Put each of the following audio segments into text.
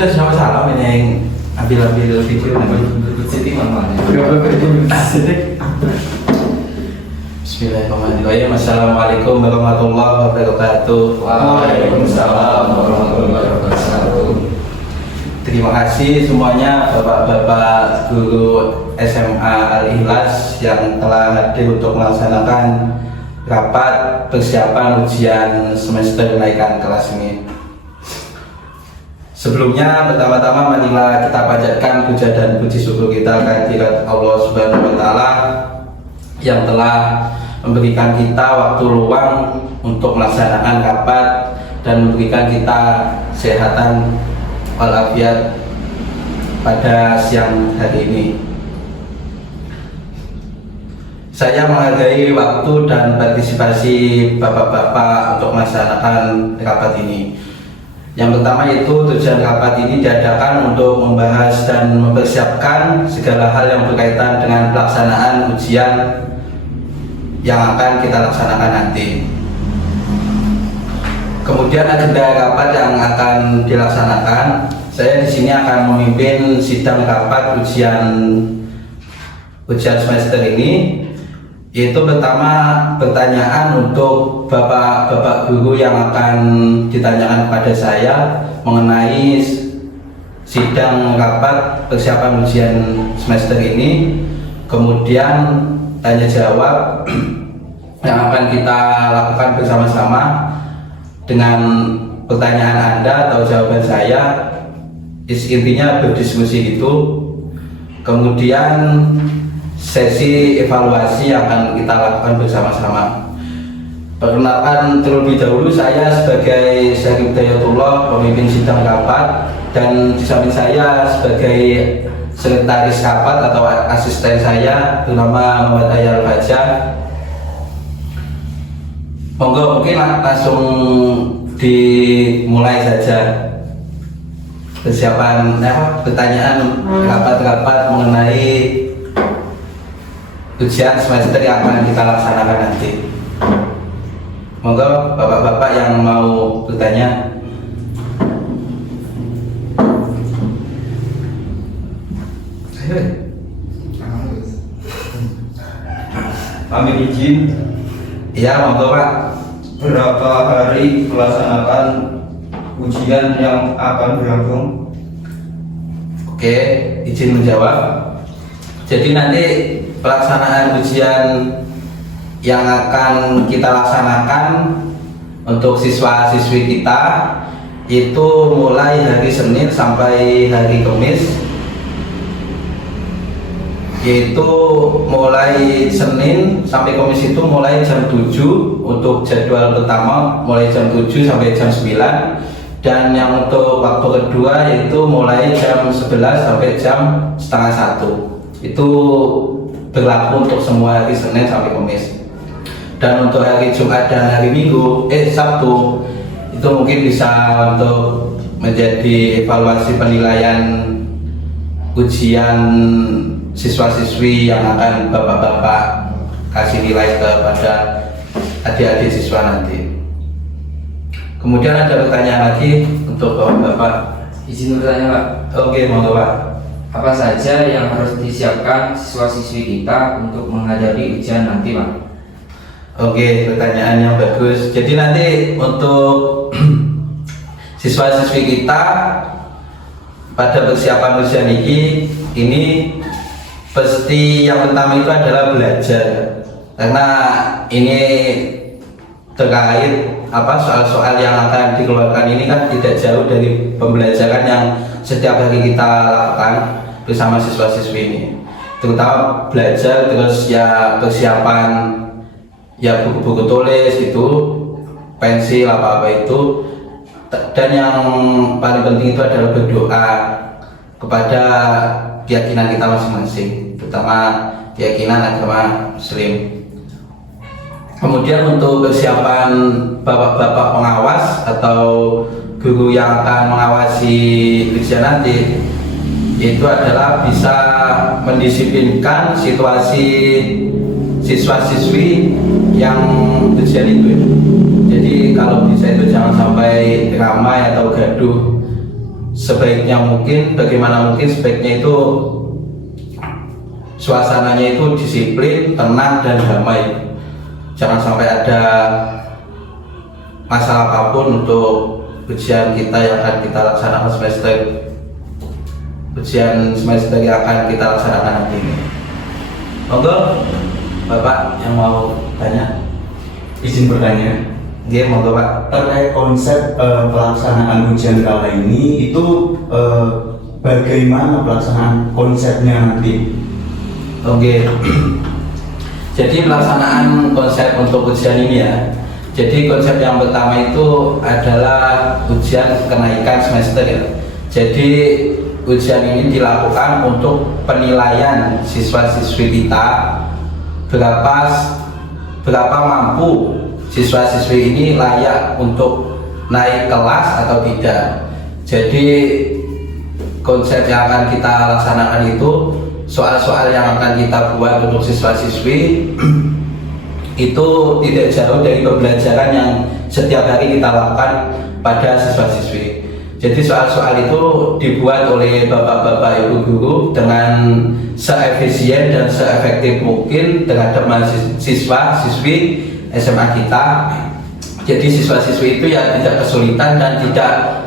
Sama salam ini yang ambil video Siti mana? Bismillahirrahmanirrahim. Assalamualaikum warahmatullahi wabarakatuh. Waalaikumsalam warahmatullahi wabarakatuh. Terima kasih semuanya bapak-bapak guru SMA Al-Ikhlas yang telah hadir untuk melaksanakan rapat persiapan ujian semester kenaikan kelas ini. Sebelumnya, pertama-tama marilah kita panjatkan puja dan puji syukur kita kehadirat Allah Subhanahu wa Ta'ala yang telah memberikan kita waktu luang untuk melaksanakan rapat dan memberikan kita kesehatan walafiat pada siang hari ini. Saya menghargai waktu dan partisipasi bapak-bapak untuk melaksanakan rapat ini. Yang pertama itu tujuan rapat ini diadakan untuk membahas dan mempersiapkan segala hal yang berkaitan dengan pelaksanaan ujian yang akan kita laksanakan nanti. Kemudian agenda rapat yang akan dilaksanakan, saya di sini akan memimpin sidang rapat ujian semester ini. Itu pertama pertanyaan untuk bapak-bapak guru yang akan ditanyakan kepada saya mengenai sidang rapat persiapan ujian semester ini. Kemudian tanya jawab yang akan kita lakukan bersama-sama dengan pertanyaan Anda atau jawaban saya, intinya berdiskusi gitu. Kemudian sesi evaluasi yang akan kita lakukan bersama-sama. Perkenalkan terlebih dahulu, saya sebagai Syarif Hidayatullah, pemimpin sidang rapat, dan di samping saya sebagai sekretaris rapat atau asisten saya bernama Muhammad Ayal Baja. Monggo mungkin langsung dimulai saja persiapan pertanyaan rapat-rapat mengenai ujian semester yang akan kita laksanakan nanti. Monggo bapak-bapak yang mau bertanya. Kami izin. Iya, monggo Pak. Berapa hari melaksanakan ujian yang akan berlangsung? Oke, izin menjawab. Jadi nanti pelaksanaan ujian yang akan kita laksanakan untuk siswa-siswi kita itu mulai hari Senin sampai hari Kamis, yaitu mulai Senin sampai Kamis itu mulai jam 7 untuk jadwal pertama, mulai jam 7 sampai jam 9, dan yang untuk waktu kedua yaitu mulai jam 11 sampai jam setengah 1. Itu berlaku untuk semua hari Senin sampai Kamis. Dan untuk hari Jumat dan hari Sabtu itu mungkin bisa untuk menjadi evaluasi penilaian ujian siswa-siswi yang akan bapak-bapak kasih nilai kepada adik-adik siswa nanti. Kemudian ada pertanyaan lagi untuk bapak-bapak. Izin bertanya Pak. Oke, monggo Pak. Apa saja yang harus disiapkan siswa-siswi kita untuk menghadapi ujian nanti Pak? Oke, pertanyaan yang bagus. Jadi nanti untuk siswa-siswi kita pada persiapan ujian ini pasti yang pertama itu adalah belajar, karena ini terkait soal-soal yang akan dikeluarkan ini kan tidak jauh dari pembelajaran yang setiap hari kita lakukan bersama siswa-siswi ini, terutama belajar, terus ya persiapan ya buku-buku tulis itu, pensil apa-apa itu, dan yang paling penting itu adalah berdoa kepada keyakinan kita masing-masing, terutama keyakinan agama Muslim. Kemudian untuk persiapan bapak-bapak pengawas atau guru yang akan mengawasi ujian nanti, itu adalah bisa mendisiplinkan situasi siswa-siswi yang ujian itu. Jadi kalau bisa itu jangan sampai ramai atau gaduh sebaiknya mungkin, bagaimana mungkin sebaiknya itu suasananya itu disiplin, tenang dan damai. Jangan sampai ada masalah apapun untuk ujian kita yang akan kita laksanakan semester yang akan kita laksanakan nanti ini. Monggo Bapak yang mau tanya. Izin bertanya, Iya, monggo Pak. terkait konsep pelaksanaan ujian kala ini itu bagaimana pelaksanaan konsepnya nanti? Oke. Jadi pelaksanaan konsep untuk ujian ini ya. Jadi konsep yang pertama itu adalah ujian kenaikan semester ya. Jadi ujian ini dilakukan untuk penilaian siswa-siswi kita berapa mampu siswa-siswi ini layak untuk naik kelas atau tidak. Jadi konsep yang akan kita laksanakan itu soal-soal yang akan kita buat untuk siswa-siswi itu tidak jauh dari pembelajaran yang setiap hari kita lakukan pada siswa-siswi. Jadi soal-soal itu dibuat oleh bapak-bapak ibu guru dengan seefisien dan seefektif mungkin terhadap siswa-siswi SMA kita. Jadi siswa-siswi itu ya tidak kesulitan dan tidak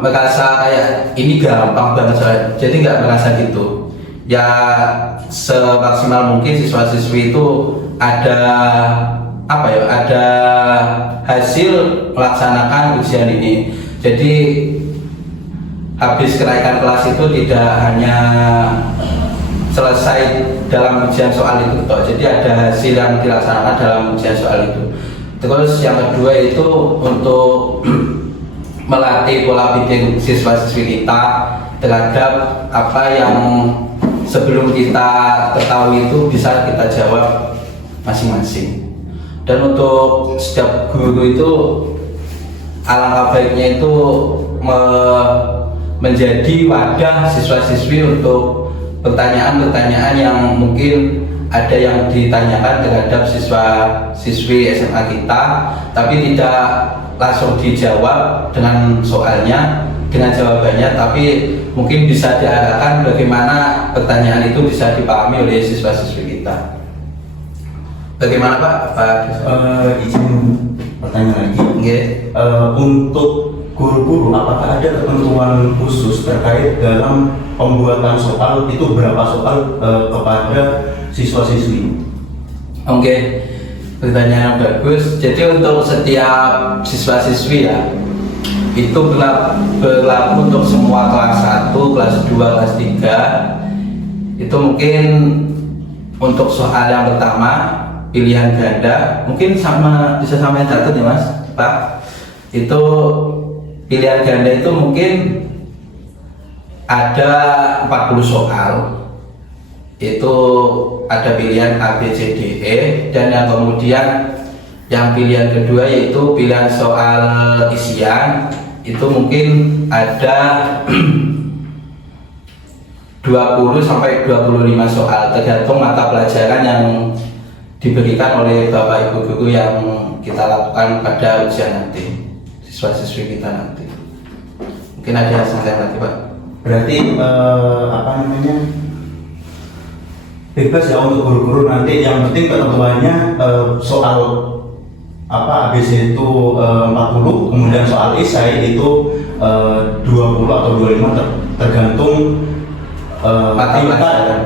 merasa kayak ini gampang banget, jadi nggak merasa gitu. Ya semaksimal mungkin siswa-siswi itu ada ada hasil melaksanakan ujian ini. Jadi habis kenaikan kelas itu tidak hanya selesai dalam ujian soal itu toh. Jadi ada hasil yang dilaksanakan dalam ujian soal itu. Terus yang kedua itu untuk melatih pola pikir siswa-siswi kita terhadap apa yang sebelum kita ketahui itu bisa kita jawab masing-masing. Dan untuk setiap guru itu alangkah baiknya itu menjadi wadah siswa-siswi untuk pertanyaan-pertanyaan yang mungkin ada yang ditanyakan terhadap siswa-siswi SMA kita, tapi tidak langsung dijawab dengan soalnya, dengan jawabannya, tapi mungkin bisa diarahkan bagaimana pertanyaan itu bisa dipahami oleh siswa-siswi kita. Bagaimana Pak? Izin bertanya lagi. Okay. Untuk guru-guru, apakah ada ketentuan khusus terkait dalam pembuatan soal itu berapa soal kepada siswa-siswi? Oke, pertanyaan yang bagus. Jadi untuk setiap siswa-siswi ya, itu berlaku untuk semua kelas 1, kelas 2, kelas 3. Itu mungkin untuk soal yang pertama pilihan ganda, mungkin bisa sama catat ya Mas Pak. Itu pilihan ganda itu mungkin ada 40 soal. Itu ada pilihan A, B, C, D, E, dan yang kemudian yang pilihan kedua yaitu pilihan soal isian. Itu mungkin ada 20 sampai 25 soal tergantung mata pelajaran yang diberikan oleh Bapak Ibu guru yang kita lakukan pada ujian nanti, siswa-siswi kita nanti. Mungkin ada yang saya lagi Pak. Berarti bebas ya untuk guru-guru nanti, yang penting ketentuannya soal ABC itu 40, kemudian soal esai itu 20 atau 25 tergantung Mata tingkat pelajaran.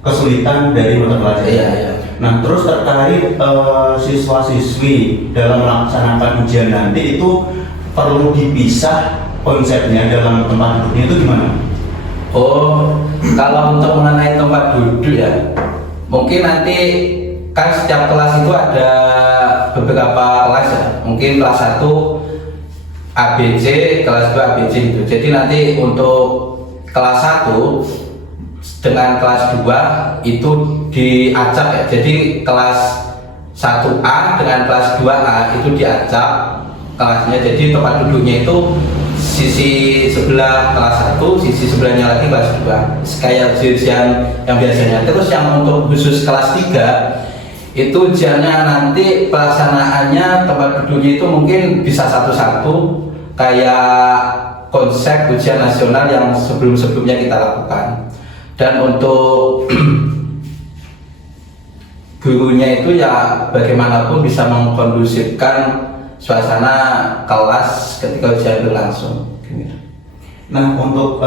kesulitan dari mata pelajaran. Iya. Nah, terus terkait siswa-siswi dalam melaksanakan ujian nanti itu perlu dipisah konsepnya dalam tempat duduknya itu gimana? Oh, kalau untuk mengenai tempat duduk ya, mungkin nanti kan setiap kelas itu ada beberapa kelas ya. Mungkin kelas 1 ABC, kelas 2 ABC gitu. Jadi nanti untuk kelas 1 dengan kelas 2 itu diacak ya. Jadi kelas 1A dengan kelas 2A itu diacak kelasnya. Jadi tempat duduknya itu sisi sebelah kelas 1, sisi sebelahnya lagi kelas 2. Kayak ujian yang biasanya. Terus yang untuk khusus kelas 3 itu ujiannya nanti pelaksanaannya tempat duduknya itu mungkin bisa satu-satu kayak konsep ujian nasional yang sebelum-sebelumnya kita lakukan. Dan untuk gurunya itu ya bagaimanapun bisa mengkondusifkan suasana kelas ketika ujian berlangsung. Nah, untuk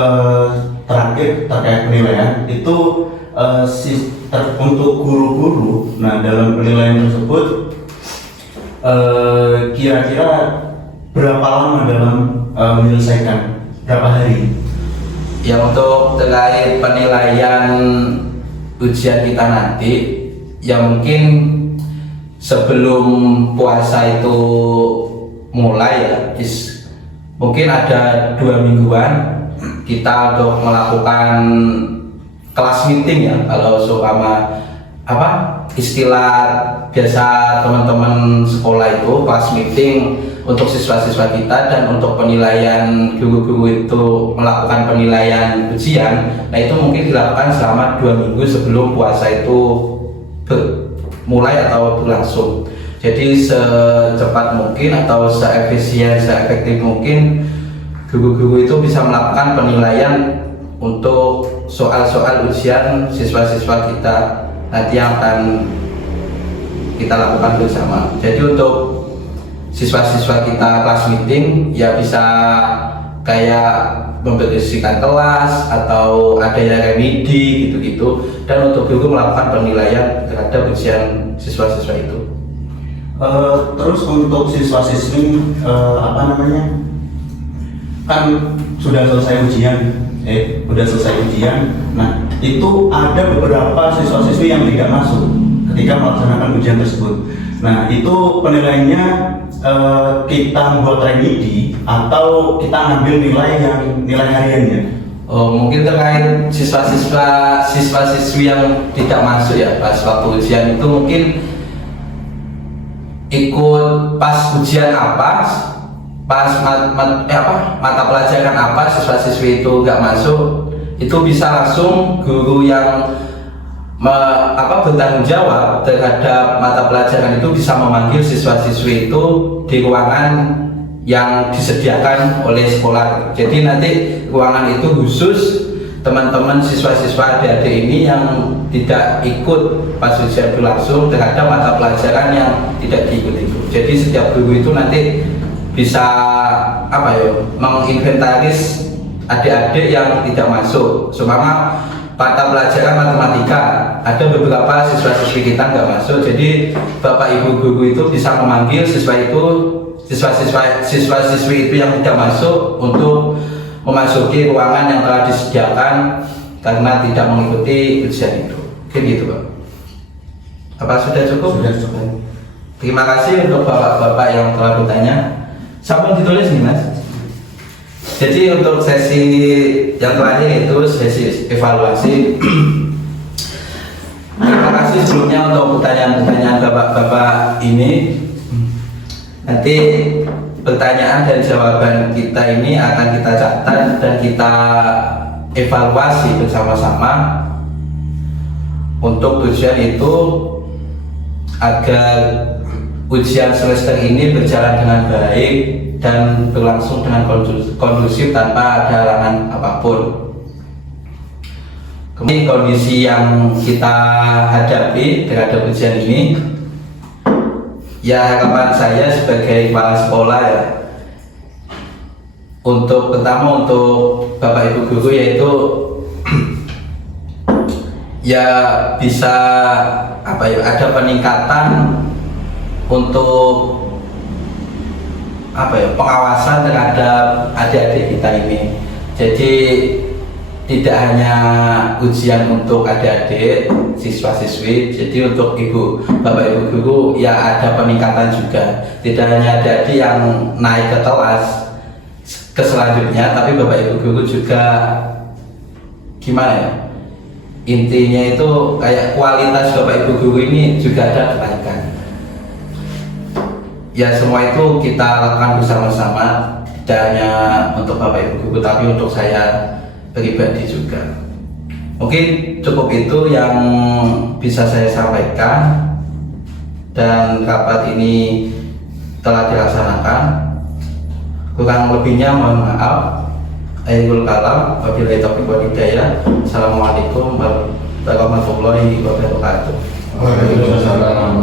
terakhir terkait penilaian itu untuk guru-guru, nah dalam penilaian tersebut kira-kira berapa lama dalam menyelesaikan, berapa hari? Ya, untuk terkait penilaian ujian kita nanti, ya mungkin sebelum puasa itu mulai ya, mungkin ada 2 mingguan kita untuk melakukan kelas meeting ya, kalau seumpama istilah biasa teman-teman sekolah itu kelas meeting untuk siswa-siswa kita, dan untuk penilaian guru-guru itu melakukan penilaian ujian. Nah, itu mungkin dilakukan selama 2 minggu sebelum puasa itu mulai atau berlangsung. Jadi secepat mungkin atau seefisien, seefektif mungkin guru-guru itu bisa melakukan penilaian untuk soal-soal ujian siswa-siswa kita nanti yang akan kita lakukan bersama. Jadi untuk siswa-siswa kita kelas meeting ya bisa kayak membersihkan kelas atau ada yang remedi gitu-gitu, dan untuk guru melakukan penilaian terhadap ujian siswa-siswa itu. Terus untuk siswa-siswi kan sudah selesai ujian, nah itu ada beberapa siswa-siswi yang tidak masuk ketika melaksanakan ujian tersebut. Nah, itu penilaiannya kita buat remedi atau kita ngambil nilai hariannya? Mungkin terkait siswa-siswi yang tidak masuk ya pas waktu ujian itu, mungkin ikut pas ujian mata pelajaran siswa-siswi itu nggak masuk, itu bisa langsung guru yang bertanggung jawab terhadap mata pelajaran itu bisa memanggil siswa-siswi itu di ruangan yang disediakan oleh sekolah. Jadi nanti ruangan itu khusus teman-teman siswa-siswa adik-adik ini yang tidak ikut pas ujian berlangsung terhadap mata pelajaran yang tidak diikuti itu. Jadi setiap guru itu nanti bisa menginventaris adik-adik yang tidak masuk. Seumpama mata pelajaran matematika, ada beberapa siswa-siswi kita nggak masuk, jadi bapak ibu guru itu bisa memanggil siswa-siswi itu yang tidak masuk untuk memasuki ruangan yang telah disediakan karena tidak mengikuti ujian itu. Kayak gitu, Pak. Apa sudah cukup? Sudah cukup. Terima kasih untuk bapak-bapak yang telah bertanya. Sampai ditulis nih, Mas. Jadi untuk sesi yang terakhir itu sesi evaluasi. Terima kasih sebelumnya untuk pertanyaan-pertanyaan bapak-bapak ini. Nanti pertanyaan dan jawaban kita ini akan kita catat dan kita evaluasi bersama-sama untuk tujuan itu agar ujian semester ini berjalan dengan baik dan berlangsung dengan kondusif tanpa ada halangan apapun. Kemudian kondisi yang kita hadapi terhadap ujian ini, ya harapan saya sebagai kepala sekolah ya, pertama untuk bapak ibu guru yaitu ya bisa ada peningkatan untuk pengawasan terhadap adik-adik kita ini. Jadi tidak hanya ujian untuk adik-adik siswa-siswi, jadi untuk bapak ibu guru ya ada peningkatan juga. Tidak hanya adik-adik yang naik ke kelas ke selanjutnya, tapi bapak ibu guru juga intinya itu kayak kualitas bapak ibu guru ini juga ada kenaikan. Ya semua itu kita lakukan bersama-sama, tidak hanya untuk bapak ibu guru tapi untuk saya pribadi juga. Mungkin cukup itu yang bisa saya sampaikan, dan rapat ini telah dilaksanakan. Kurang lebihnya mohon maaf. Akhirul kalam, wabillahi taufiq wal hidayah. Assalamualaikum warahmatullahi wabarakatuh. Waalaikumsalam.